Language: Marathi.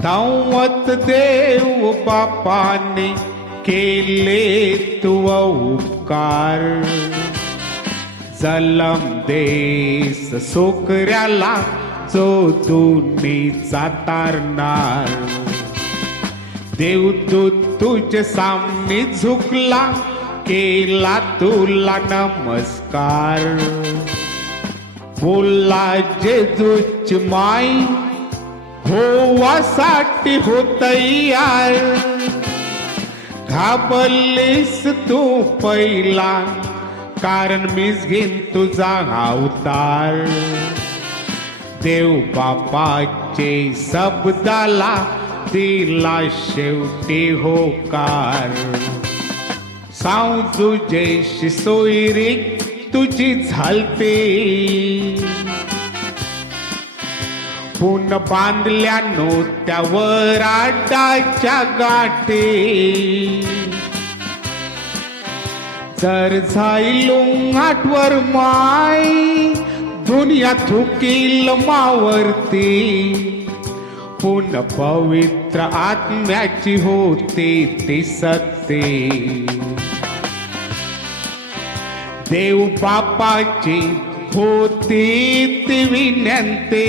धावत देव बापाने केले तू उपकार. जलम देस सोकऱ्याला जो दोन्हीचा तारणार. देवदूत तुझे सामने झुकला केला तुला नमस्कार. बोलला जेजूची माई होवासाठी होत यार. घाबरलीस तू पहिला कारण मीच घेईन तुझा अवतार. देव बापाचे शब्दाला दिला शेवटी होकार. सांजू जैशी सोयरी तुझी झालते. पुन बांधल्या नोत्यावर आटाच्या गाठी. जर जाईलून आठवर माय दुनिया थुकील मावरती. पुन पवित्र आत्म्याची होते ती सत्ते. देव बापाची होती ती विनंती.